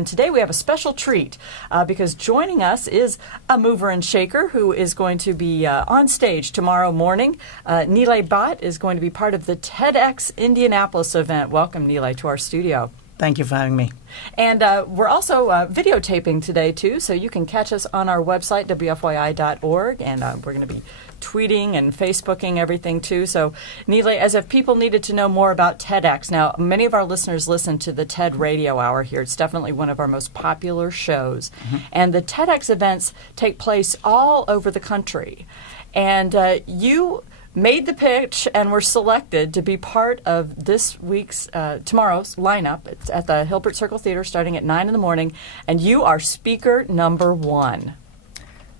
And today we have a special treat because joining us is a mover and shaker who is going to be on stage tomorrow morning. Neelay Bhatt is going to be part of the TEDx Indianapolis event. Welcome, Neelay, to our studio. Thank you for having me. And we're also videotaping today, too, so you can catch us on our website, WFYI.org, and we're going to be tweeting and Facebooking everything, too. So, Neelay, as if people needed to know more about TEDx, now, many of our listeners listen to the TED Radio Hour here. It's definitely one of our most popular shows. Mm-hmm. And the TEDx events take place all over the country. And you made the pitch and were selected to be part of this week's, tomorrow's lineup. It's at the Hilbert Circle Theater starting at 9 in the morning, and you are speaker number 1.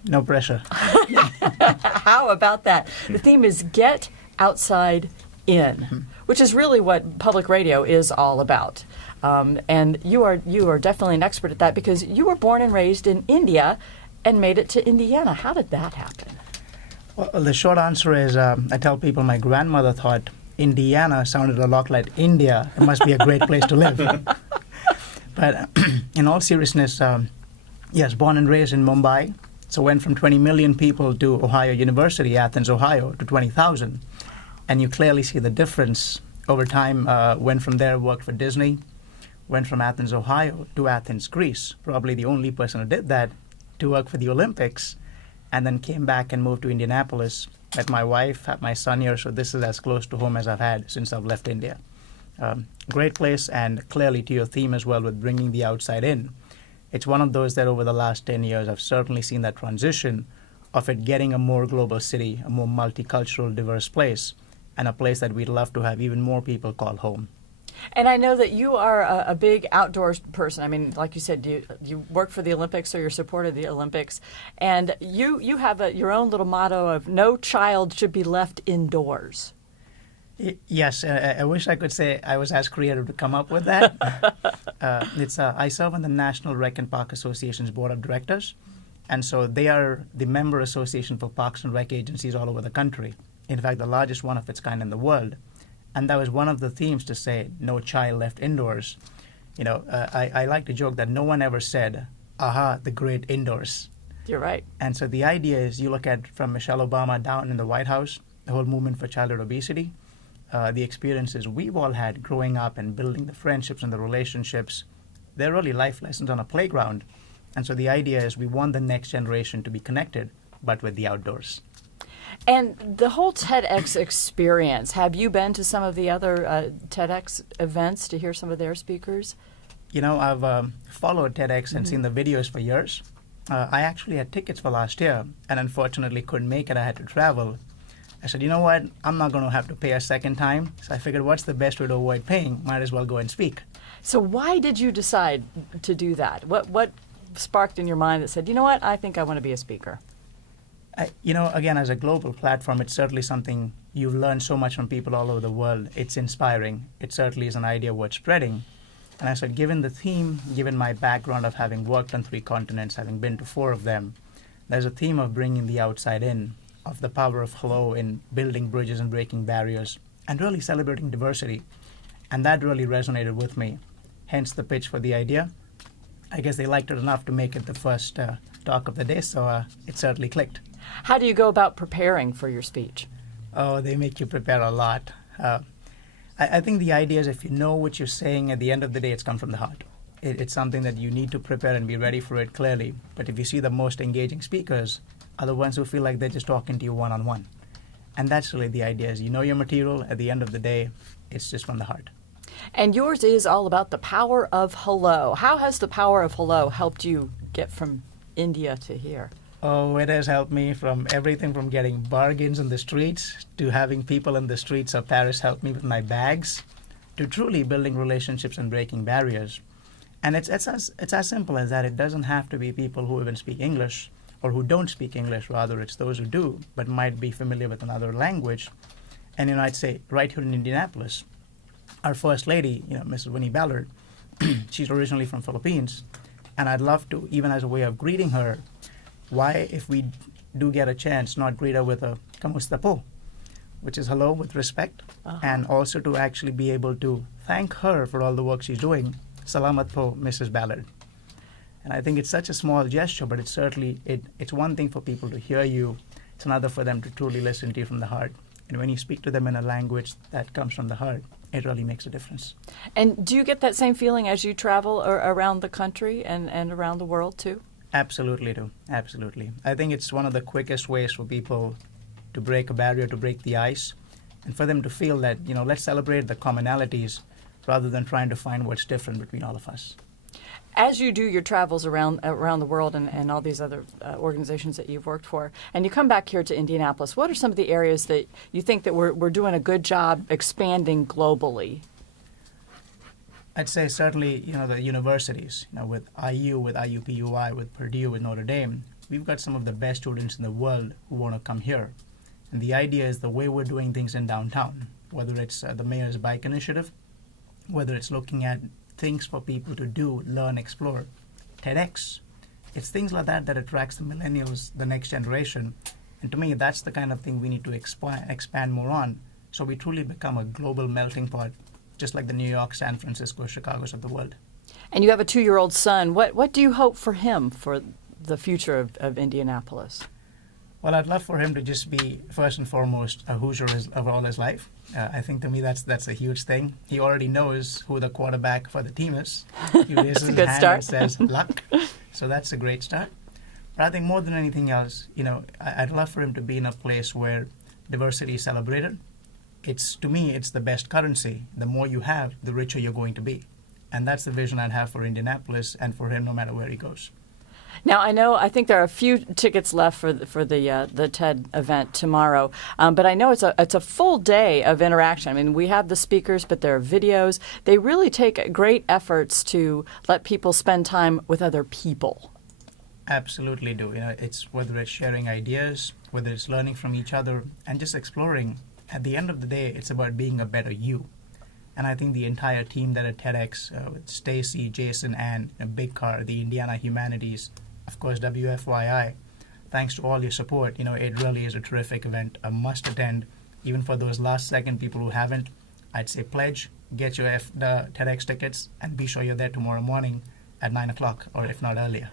No pressure. How about that? The theme is Get Outside In, which is really what public radio is all about. And you are definitely an expert at that because you were born and raised in India and made it to Indiana. How did that happen? Well, the short answer is I tell people my grandmother thought Indiana sounded a lot like India. It must be a great place to live. But in all seriousness, yes, born and raised in Mumbai. So went from 20 million people to Ohio University, Athens, Ohio, to 20,000. And you clearly see the difference over time. Went from there, worked for Disney. Went from Athens, Ohio to Athens, Greece. Probably the only person who did that, to work for the Olympics. And then came back and moved to Indianapolis. Met my wife, had my son here, so this is as close to home as I've had since I've left India. Great place, and clearly to your theme as well with bringing the outside in. It's one of those that over the last 10 years, I've certainly seen that transition of it getting a more global city, a more multicultural, diverse place, and a place that we'd love to have even more people call home. And I know that you are a big outdoors person. I mean, like you said, you work for the Olympics, so you're supportive of the Olympics. And you have your own little motto of no child should be left indoors. Yes, I wish I could say I was as creative to come up with that. I serve on the National Rec and Park Association's Board of Directors. And so they are the member association for parks and rec agencies all over the country. In fact, the largest one of its kind in the world. And that was one of the themes to say, no child left indoors. You know, I like to joke that no one ever said, aha, the great indoors. You're right. And so the idea is you look at from Michelle Obama down in the White House, the whole movement for childhood obesity, the experiences we've all had growing up and building the friendships and the relationships. They're really life lessons on a playground. And so the idea is we want the next generation to be connected, but with the outdoors. And the whole TEDx experience, have you been to some of the other TEDx events to hear some of their speakers? You know, I've followed TEDx and seen the videos for years. I actually had tickets for last year and unfortunately couldn't make it. I had to travel. I said, you know what, I'm not going to have to pay a second time. So I figured what's the best way to avoid paying? Might as well go and speak. So why did you decide to do that? What sparked in your mind that said, you know what, I think I want to be a speaker? Again, as a global platform, it's certainly something you've learned so much from people all over the world. It's inspiring. It certainly is an idea worth spreading. And I said, given the theme, given my background of having worked on 3 continents, having been to 4 of them, there's a theme of bringing the outside in, of the power of hello in building bridges and breaking barriers, and really celebrating diversity. And that really resonated with me, hence the pitch for the idea. I guess they liked it enough to make it the first talk of the day, so it certainly clicked. How do you go about preparing for your speech? Oh, they make you prepare a lot. I think the idea is if you know what you're saying, at the end of the day, it's come from the heart. It's something that you need to prepare and be ready for it clearly. But if you see the most engaging speakers are the ones who feel like they're just talking to you one-on-one. And that's really the idea is you know your material, at the end of the day, it's just from the heart. And yours is all about the power of hello. How has the power of hello helped you get from India to here? Oh, it has helped me from everything from getting bargains in the streets to having people in the streets of Paris help me with my bags to truly building relationships and breaking barriers. And it's as simple as that. It doesn't have to be people who even speak English or who don't speak English. Rather, it's those who do but might be familiar with another language. And I'd say right here in Indianapolis, our First Lady, Mrs. Winnie Ballard, she's originally from Philippines. And I'd love to, even as a way of greeting her, why, if we do get a chance, not greet her with a kamusta po, which is hello with respect, and also to actually be able to thank her for all the work she's doing. Salamat po, Mrs. Ballard. And I think it's such a small gesture, but it's certainly, it's one thing for people to hear you. It's another for them to truly listen to you from the heart. And when you speak to them in a language that comes from the heart, it really makes a difference. And do you get that same feeling as you travel around the country and around the world too? Absolutely do. Absolutely. I think it's one of the quickest ways for people to break a barrier, to break the ice, and for them to feel that, let's celebrate the commonalities rather than trying to find what's different between all of us. As you do your travels around the world and all these other organizations that you've worked for, and you come back here to Indianapolis, what are some of the areas that you think that we're doing a good job expanding globally? I'd say certainly, the universities, with IU, with IUPUI, with Purdue, with Notre Dame, we've got some of the best students in the world who want to come here. And the idea is the way we're doing things in downtown, whether it's the Mayor's Bike Initiative, whether it's looking at things for people to do, learn, explore. TEDx. It's things like that that attracts the millennials, the next generation. And to me, that's the kind of thing we need to expand more on, so we truly become a global melting pot, just like the New York, San Francisco, Chicago's of the world. And you have a 2-year-old son. What do you hope for him for the future of Indianapolis? Well, I'd love for him to just be, first and foremost, a Hoosier of all his life. I think to me that's a huge thing. He already knows who the quarterback for the team is. He raises his hand and says, luck. So that's a great start. But I think more than anything else, I'd love for him to be in a place where diversity is celebrated. To me, it's the best currency. The more you have, the richer you're going to be. And that's the vision I'd have for Indianapolis and for him no matter where he goes. Now, I think there are a few tickets left for the TED event tomorrow, but I know it's a full day of interaction. I mean, we have the speakers, but there are videos. They really take great efforts to let people spend time with other people. Absolutely do. It's whether it's sharing ideas, whether it's learning from each other, and just exploring. At the end of the day, it's about being a better you. And I think the entire team there at TEDx, with Stacy, Jason, and Big Car, the Indiana Humanities, of course, WFYI, thanks to all your support, it really is a terrific event, a must attend. Even for those last second people who haven't, I'd say pledge, get your the TEDx tickets, and be sure you're there tomorrow morning at 9 o'clock, or if not earlier.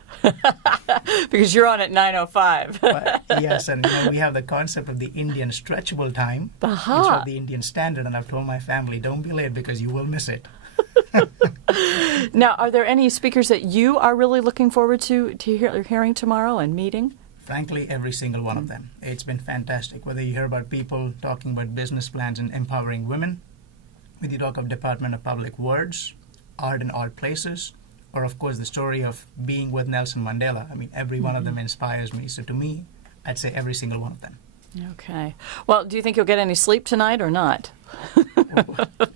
Because you're on at 9:05. Yes, and we have the concept of the Indian stretchable time Uh-huh. instead of the Indian standard, and I've told my family, don't be late because you will miss it. Now, are there any speakers that you are really looking forward to hearing tomorrow and meeting? Frankly, every single one of them. It's been fantastic. Whether you hear about people talking about business plans and empowering women, whether you talk of Department of Public Works, art in odd places, or of course the story of being with Nelson Mandela. I mean, every one of them inspires me. So to me, I'd say every single one of them. Okay. Well, do you think you'll get any sleep tonight or not?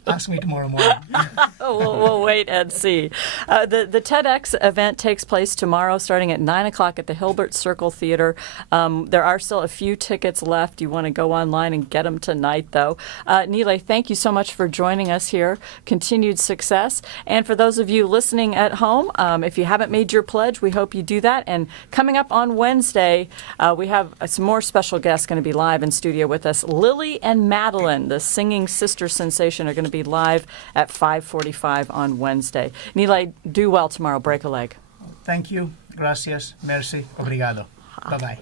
Ask me tomorrow morning. We'll wait and see. The TEDx event takes place tomorrow starting at 9 o'clock at the Hilbert Circle Theater. There are still a few tickets left. You want to go online and get them tonight, though. Neelay, thank you so much for joining us here. Continued success. And for those of you listening at home, if you haven't made your pledge, we hope you do that. And coming up on Wednesday, we have some more special guests going to be live in studio with us. Lily and Madeline, the singing sister sensation, are going to be live at 5:45 on Wednesday. Neelay, do well tomorrow. Break a leg. Thank you. Gracias. Merci. Obrigado. Bye-bye.